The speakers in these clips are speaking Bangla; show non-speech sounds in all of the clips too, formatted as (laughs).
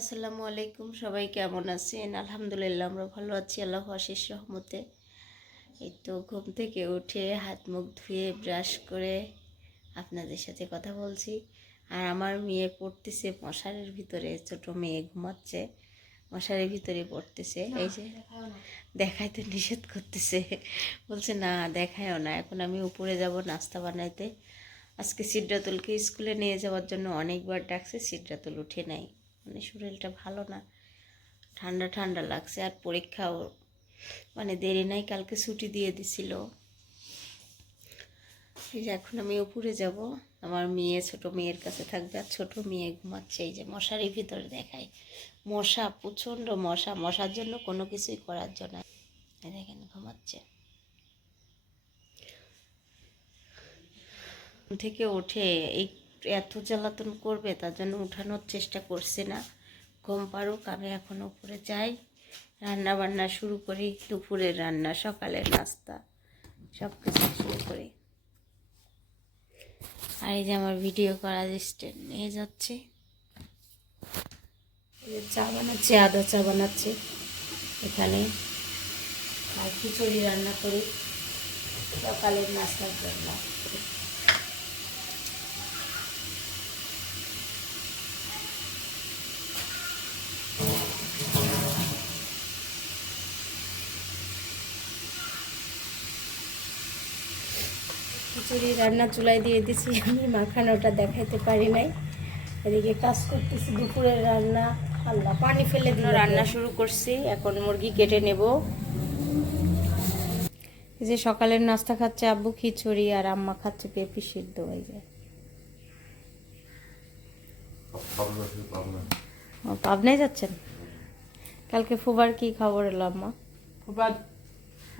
আসসালামু আলাইকুম সবাই কেমন আছেন? আলহামদুলিল্লাহ আমরা ভালো আছি আল্লাহ আশিস রহমতে। এই তো ঘুম থেকে উঠে হাত মুখ ধুয়ে ব্রাশ করে আপনাদের সাথে কথা বলছি। আর আমার মেয়ে পড়তেছে মশারির ভিতরে ছোট মেয়ে ঘুমাচ্ছে মশারির ভিতরে পড়তেছে। এই যে দেখাইতে নিষেধ করতেছে। বলছে না দেখায়ও না এখন আমি উপরে যাব নাস্তা বানাইতে। আজকে সিদ্ধাতুলকে স্কুলে নিয়ে যাওয়ার জন্য অনেকবার ডাকছে সিদ্ধাতুল উঠে নাই। মানে শরীরটা ভালো না। ঠান্ডা ঠান্ডা লাগছে আর পরীক্ষাও মানে দেরি নাই, কালকে ছুটি দিয়ে দিছিল। এই যে এখন আমি উপরে যাব, আমার মেয়ে ছোট মেয়ের কাছে থাকবে আর ছোট মেয়ে ঘুমাচ্ছে। এই যে মশারির ভিতরে দেখায় মশা, প্রচণ্ড মশা, মশার জন্য কোনো কিছুই করার জন্য দেখেন ঘুমাচ্ছে। থেকে ওঠে এই এত জ্বালাতন করবে, তার জন্য উঠানোর চেষ্টা করছে না। ঘুম পারুক আমি এখন উপরে যাই। রান্না বান্না শুরু করি, দুপুরের রান্না, সকালের নাস্তা সব কিছু শুরু করি। আর এই যে আমার ভিডিও করার স্ট্যান্ড নিয়ে যাচ্ছে। চা বানাচ্ছে, আদা চা বানাচ্ছে এখানে। আর খিচুড়ি রান্না করি, সকালের নাস্তার জন্য। খিচুড়ি রান্না চুলায় দিয়ে দিছি। আমি মাখানোটা দেখাইতে পারি নাই। এদিকে কাজ করতেছি দুপুরের রান্না। আল্লাহ পানি ফেলে দিল। রান্না শুরু করছি এখন মুরগি কেটে নেব। এই যে সকালের নাস্তা খাচ্ছে আব্বু খিচুড়ি আর আম্মা খাচ্ছে পেঁপি সিদ্ধ হয়ে যায় পাবনায় যাচ্ছেন? কালকে ফুবার কি খবর এলো আম্মা? এবার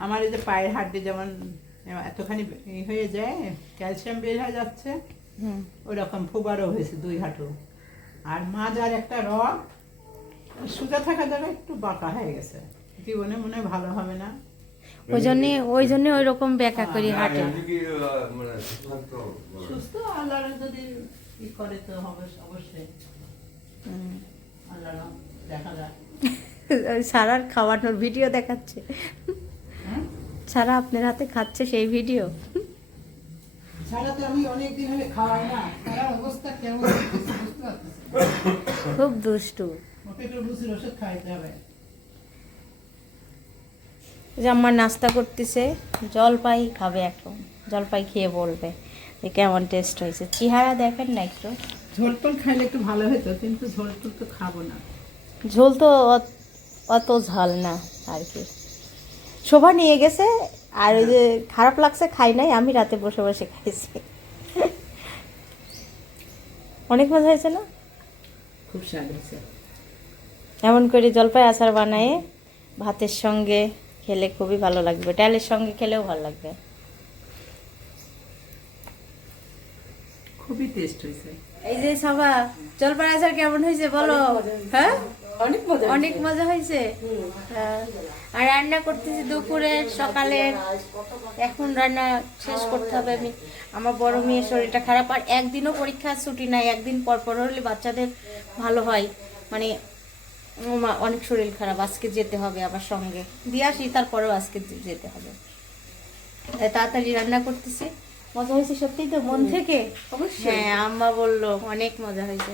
আমার এই যে পায়ের হাড্ডি যেমন এতখানি ই হয়ে যায় ক্যালসিয়াম বের হয়ে যাচ্ছে। হুম। ওই ফুবারও হয়েছে দুই হাঁটু। আর মাজার একটা রগ সুজা থাকা জায়গা একটু বাঁকা হয়ে গেছে। জীবনে মনে হয় ভালো হবে না। ওই জন্যে ওই জন্যে ওই রকম ব্যাখ্যা করি হাটে। সুস্থ আল্লাহ যদি ই করে তো হবে অবশ্যই। হুম। আল্লাহ দেখা যায়। (laughs) সারার খাওয়ানোর ভিডিও দেখাচ্ছে। সারা আপনার হাতে খাচ্ছে সেই ভিডিও? ছাড়া খুব দুষ্টু। আমার নাস্তা করতেছে জলপাই খাবে এখন। জলপাই খেয়ে বলবে যে কেমন টেস্ট হয়েছে। চেহারা দেখেন না একটু। ঝোল টোল খাইলে একটু ভালো হতো কিন্তু ঝোল টোল তো খাব না। ঝোল তো অত ঝাল না আর কি। শোভা নিয়ে গেছে আর ওই যে খারাপ লাগছে খাই নাই আমি রাতে বসে বসে খাইছি। অনেক মজা হয়েছে না? খুব স্বাদ হয়েছে। এমন করে জলপাই আচার বানায় ভাতের সঙ্গে খেলে খুবই ভালো লাগবে। ডালের সঙ্গে খেলেও ভালো লাগবে। খুবই টেস্ট হয়েছে। এই যে সবা জলপাই আচার কেমন হয়েছে বলো? হ্যাঁ? অনেক মজা অনেক মজা হয়েছে। হ্যাঁ। আর রান্না করতেছি দুপুরে সকালে। এখন রান্না শেষ করতে হবে আমি। আমার বড় মেয়ের শরীরটা খারাপ। আর একদিনও পরীক্ষা ছুটি নাই। একদিন পর পর হলে বাচ্চাদের ভালো হয়। মানে অনেক শরীর খারাপ। আজকে যেতে হবে আবার সঙ্গে। দিয়ে আসি তারপরেও আজকে যেতে হবে। তাড়াতাড়ি রান্না করতেছি। মজা হয়েছে সত্যিই তো মন থেকে? হ্যাঁ আম্মা বলল অনেক মজা হয়েছে।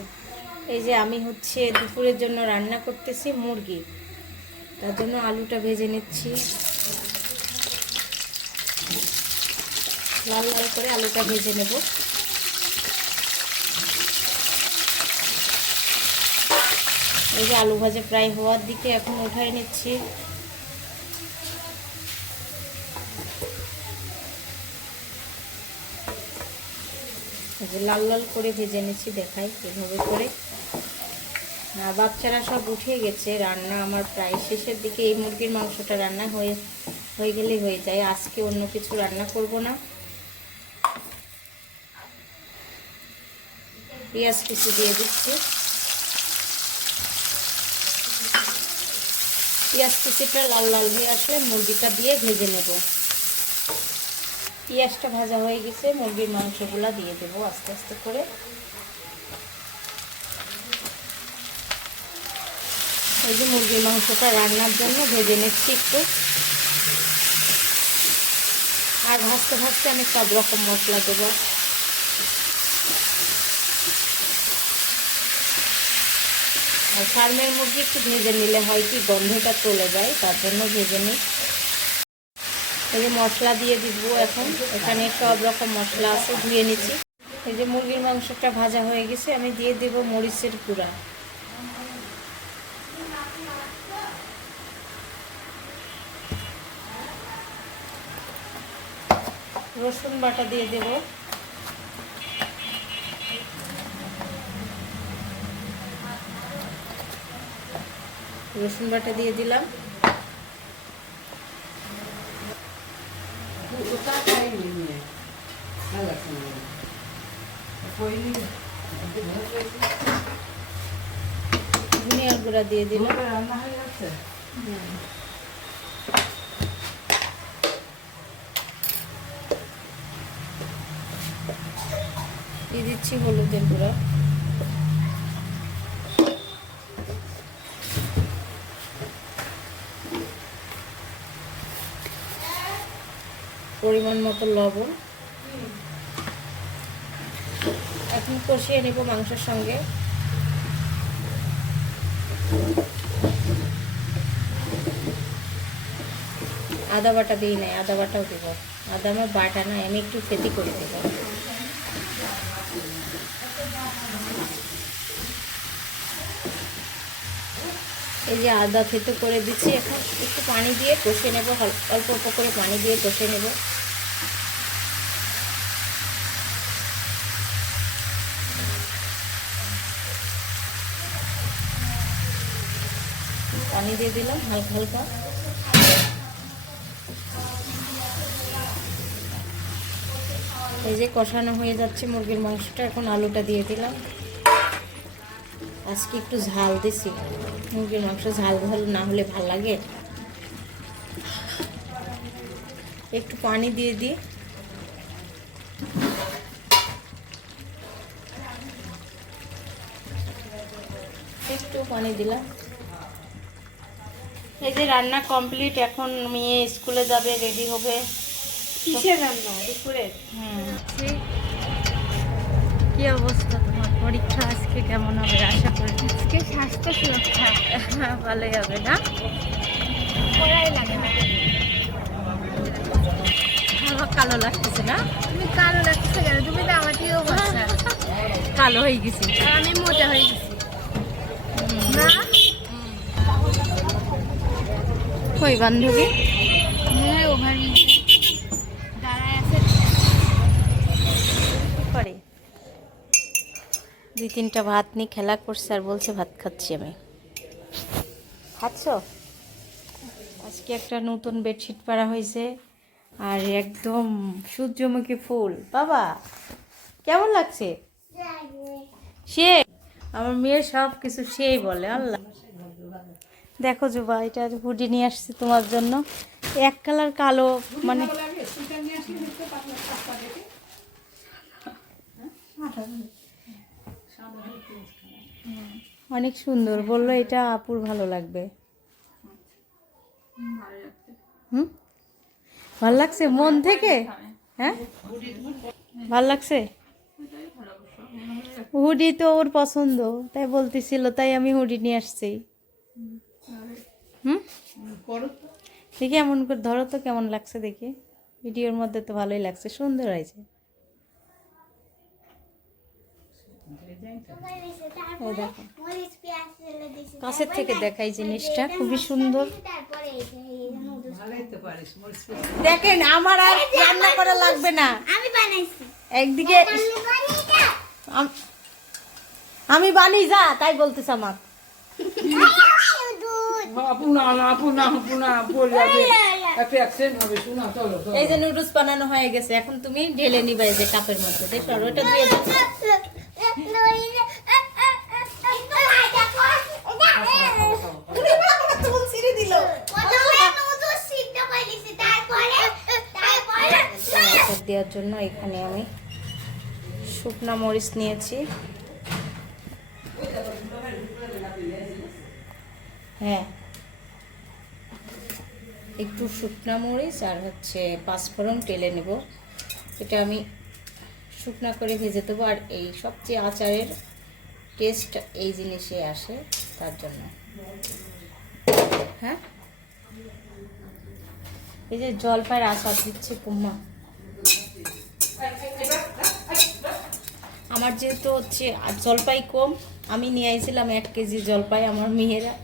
এই যে আমি হচ্ছে দুপুরের জন্য রান্না করতেছি মুরগি। তার জন্য আলুটা ভেজে নিচ্ছি। লাল লাল করে আলুটা ভেজে নেব। এই যে আলু ভাজা প্রায় হওয়ার দিকে এখন উঠাই নিচ্ছি। লাল লাল করে ভেজে নিচ্ছি দেখাই এভাবে করে। বাচ্চারা সব উঠে গেছে। রান্না আমার প্রায় শেষের দিকে এই মুরগির মাংসটা রান্না হয়ে হয়ে গেলে হয়ে যায়। আজকে অন্য কিছু রান্না করব না। পেঁয়াজ কুচি দিয়ে দিচ্ছি। পেঁয়াজ কুচিটা লাল লাল হয়ে আসলে মুরগিটা দিয়ে ভেজে নেব। পেঁয়াজটা ভাজা হয়ে গেছে, মুরগির মাংসগুলা দিয়ে দেবো আস্তে আস্তে করে। এই যে মুরগির মাংসটা রান্নার জন্য ভেজে নিচ্ছি একটু। আর ভাজতে ভাজতে আমি সব রকম মশলা দেবো। আর ফার্মের মুরগি একটু ভেজে নিলে হয় কি গন্ধটা চলে যায়, তার জন্য ভেজে নিই। এই যে মশলা দিয়ে দিব এখন, এখানে সব রকম মশলা আছে, ধুয়ে নিচ্ছি। এই যে মুরগির মাংসটা ভাজা হয়ে গেছে, আমি দিয়ে দেব মরিচের গুঁড়া। রসুন বাটা দিয়ে দেব। রসুন বাটা দিয়ে দিলাম। কোথায় খাইনি নিয়ে ভালো লাগছে না। গুঁড়া দিয়ে দিলাম। দিলে রান্না হয়ে যাচ্ছে দিয়ে দিচ্ছি হলুদের গুঁড়া। পরিমাণ মতো লবণ। এখন কষিয়ে নেব মাংসের সঙ্গে। আদা বাটা দিই নাই, আদা বাটাও দেব। আদা আমার বাটা নাই, আমি একটু ফেতি করে দেবো। এই যে আদা থেতো করে দিচ্ছি, এখন একটু পানি দিয়ে কষে নেব অল্প অল্প করে পানি দিয়ে কষে নেব। পানি দিয়ে দিলাম হালকা হালকা। এই যে কষানো হয়ে যাচ্ছে মুরগির মাংসটা, এখন আলুটা দিয়ে দিলাম। আজকে একটু ঝাল দিছি। মুরগির মাংস ঝাল ঝাল না হলে ভালো লাগে। একটু পানি দিয়ে দিই। একটু পানি দিলাম। এই যে রান্না কমপ্লিট এখন মেয়ে স্কুলে যাবে রেডি হবে। কিসের রান্না? দুপুরে? হুম। কি অবস্থা? পরীক্ষা আজকে কেমন হবে? আশা করি। আজকে স্বাস্থ্য সুরক্ষা। ভালোই হবে না? পড়াই লাগে না। কালো লাগতেছে না? তুমি কালো লাগছে কেন? তুমি তো আমাকেও (laughs) কালো হয়ে গেছি। আমি মোটা হয়ে গেছি। না? কই বান্ধবী মনে হয় ওভার দাঁড়ায় আছে করে দুই তিনটা ভাত নিয়ে খেলা করছে আর বলছে ভাত খাচ্ছি আমি। খাচ্ছ? আজকে একটা নতুন বেডশিট পাড়া হয়েছে আর একদম সূর্যমুখী ফুল। বাবা কেমন লাগছে? সে আমার মেয়ে সব কিছু সেই বলে আল্লাহ। দেখো জুবা এটা হুডি নিয়ে আসছি তোমার জন্য। এক কালার কালো মানে অনেক সুন্দর। বলল এটা আপুর ভালো লাগবে। হুম? ভালো লাগছে? মন থেকে? হ্যাঁ? ভালো লাগছে? হুডি তো ওর পছন্দ, তাই বলতেছিল, তাই আমি হুডি নিয়ে আসছি। হুম? দেখি এমন করে ধরো তো কেমন লাগছে দেখি। ভিডিওর মধ্যে তো ভালোই লাগছে, সুন্দর হয়েছে এই দেখো। কাছের থেকে দেখাই জিনিসটা খুবই সুন্দর। দেখেন আমার আর রান্না করা লাগবে না। আমি বানাইছি একদিকে আমি বানি যা তাই বলতেছে চলো এই যে নুডলস বানানো হয়ে গেছে এখন তুমি ঢেলে নিবা এই যে কাপের মধ্যে। দেখো ওটা দিয়ে দেওয়ার জন্য এখানে আমি শুকনা মরিচ নিয়েছি। হ্যাঁ। একটু শুকনা মরিচ আর হচ্ছে পাঁচফোড়ন টেলে নেব। এটা আমি শুকনা করে ভেজে দেবো আর এই সবচেয়ে আচারের টেস্ট এই জিনিসে আসে তার জন্য। হ্যাঁ? এই যে জলপাইয়ের আচার দিচ্ছে কুম্মা আমার যেহেতু হচ্ছে জলপাই কম, আমি নিয়ে আইছিলাম এক কেজি জলপাই আমার মেয়েরা।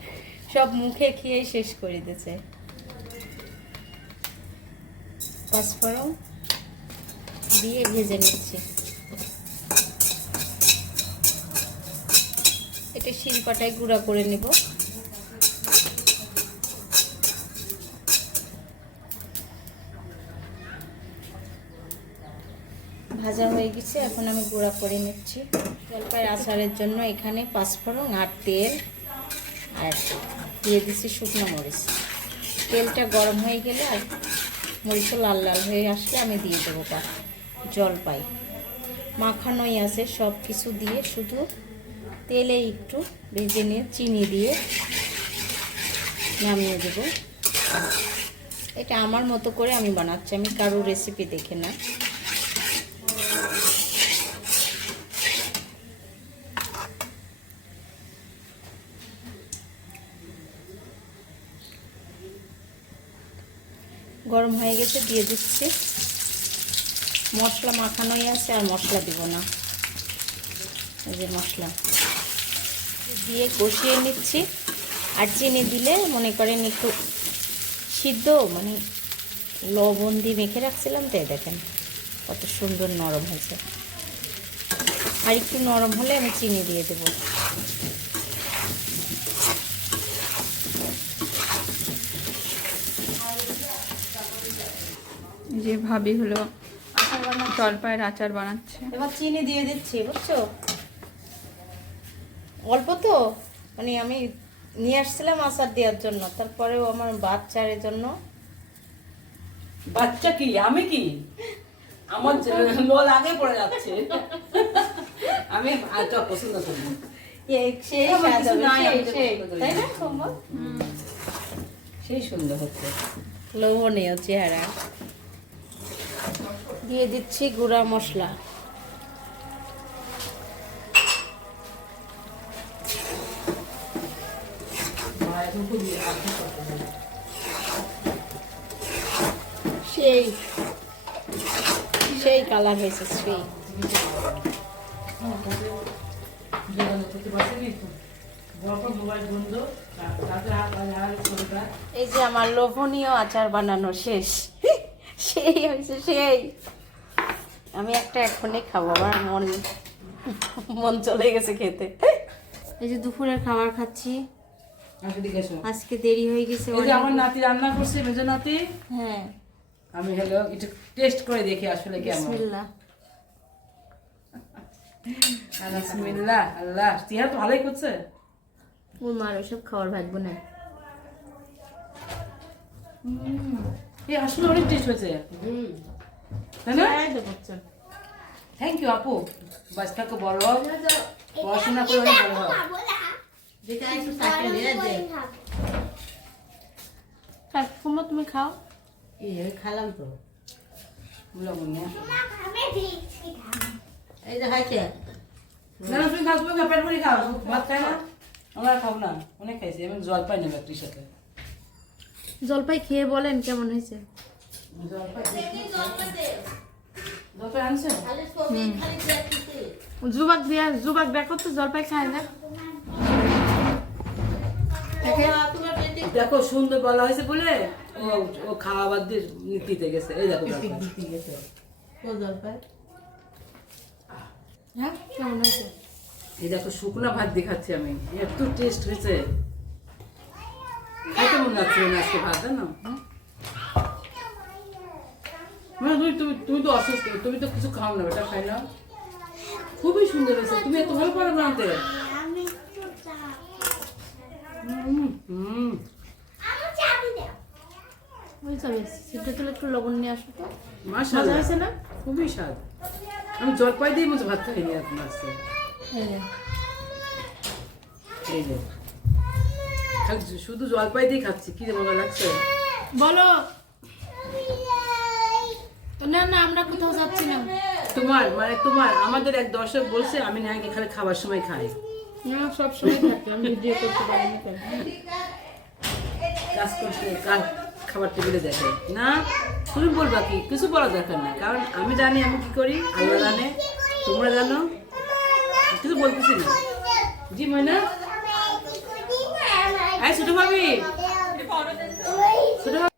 সব মুখে খেয়ে শেষ করে দিয়েছে। পাঁচফোড়ন দিয়ে ভেজে নিচ্ছি। এটা শিলপাটায় গুঁড়া করে নেব। ভাজা হয়ে গেছে, এখন আমি গুঁড়া করে নিচ্ছি। জলপাই আচারের জন্য এখানে পাঁচফোড়ন, আর তেল, আর দিয়ে দিচ্ছি শুকনো মরিচ। তেলটা গরম হয়ে গেলে আর মরিচও লাল লাল হয়ে আসলে আমি দিয়ে দেবো জলপাই। মাখানোই আছে, সব কিছু দিয়ে শুধু তেলে একটু ভেজে নিয়ে চিনি দিয়ে নামিয়ে দেব। এটা আমার মতো করে আমি বানাচ্ছি, আমি কারও রেসিপি দেখে না। গরম হয়ে গেছে, দিয়ে দিচ্ছি। মশলা মাখানোই আছে, আর মশলা দিব না। এই যে মশলা। দিয়ে কষিয়ে নিচ্ছি। আর চিনি দিলে মনে করেন একটু সিদ্ধ মানে লবণ দিয়ে মেখে রাখছিলাম তো এই দেখেন কত সুন্দর নরম হয়েছে। আর একটু নরম হলে আমি চিনি দিয়ে দেবো। যে ভাবি হলো জলপাইয়ের আচার বানাচ্ছে। এবার চিনি দিয়ে দিচ্ছি বুঝছ? অল্প তো মানে আমি নিয়ে আসছিলাম আচার দেওয়ার জন্য তারপরেও আমার বাচ্চার জন্য। বাচ্চা কি? আমি কি? আমার লোল আগে পড়ে যাচ্ছে। আমি আচার পছন্দ করি সেই সুন্দর হচ্ছে। লোভনীয় চেহারা। দিয়ে দিচ্ছি গুঁড়া মশলা। সেই সেই কালার হয়েছে, সেই। এই যে আমার লোভনীয় আচার বানানো শেষ। সেই হয়েছে, সেই। আমি একটা এখনই খাব আমার মন মন চলে গেছে খেতে। এই যে দুপুরের খাবার খাচ্ছি। আসো আজকে দেরি হয়ে গেছে এই যে আমার নাতি রান্না করছে মেজো নাতি। হ্যাঁ। আমি হলো একটু টেস্ট করে দেখি আসলে কেমন। বিসমিল্লাহ। বিসমিল্লাহ আল্লাহ। টিয়া তো ভালোই করছে। ও মার ওসব খাবার ভাগবো না এই আসলে অনেক টেস্ট হয়েছে। তাই না? থ্যাংক ইউ আপু। বাচ্চাকে বড় পড়াশোনা করে অনেক বড়। কুমো তুমি খাও। খালাম তো। এই যে খাইছে। না না, তুমি খাও তুমি খাও, পেট ভরে খাও। ভাত খাই না? আমরা খাব না। অনেক খাইছি নেব জলপাই খেয়ে বলেন কেমন হয়েছে? জুবাক দিয়া, জুবাক দেখো তো জলপাই খায় না। দেখো? সুন্দর বলা হয়েছে বলে ও ও খাওয়া বাদ দিয়ে নিতে গেছে। এই দেখো জলপাই। হ্যাঁ কেমন হয়েছে? এই দেখো, শুকনো ভাত দেখাচ্ছি আমি। এত টেস্ট হয়েছে। খাইতে মন যাচ্ছে না আজকে ভাত, জানো? মানে তুমি তুমি তুমি তো অসুস্থ তুমি তো কিছু খাও না বেটা খাই না? খুবই সুন্দর হয়েছে তুমি এত ভালো পারো বানাতে? খুবই স্বাদ। আমি জলপাই দিয়ে মতো ভাত খাইনি আজকে এই যে। শুধু জলপাই দিয়ে খাচ্ছি কি মজা লাগছে। বলো। না না আমরা কোথাও যাচ্ছি না। তোমার মানে তোমার আমাদের এক দর্শক বলছে আমি নাকি খালি খাবার সময় খাই। না সব সময় থাকি আমি ভিডিও করতে পারিনি কেন? কাজ করতে কাজ খাবার টেবিলে দেখে। না তুমি বলবা কি? কিছু বলার দরকার নেই কারণ আমি জানি আমি কি করি আল্লাহ জানে তোমরা জানো। কিছু বলতেছি না। জি ময়না? আই ছোট ভাবি। (laughs) ছোট ভাবি।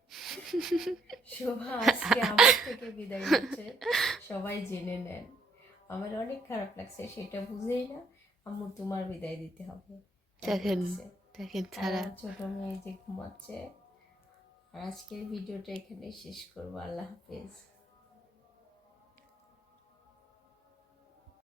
শোভা আজকে আমার থেকে বিদায় নিচ্ছে। সবাই জেনে নেন। আমার অনেক খারাপ লাগছে সেটা বুঝেই না। আম্মু তোমার বিদায় দিতে হবে। দেখেন দেখেন ছাড়া ছোট মেয়ে যে ঘুমাচ্ছে আর আজকের ভিডিওটা এখানে শেষ করব। আল্লাহ হাফেজ।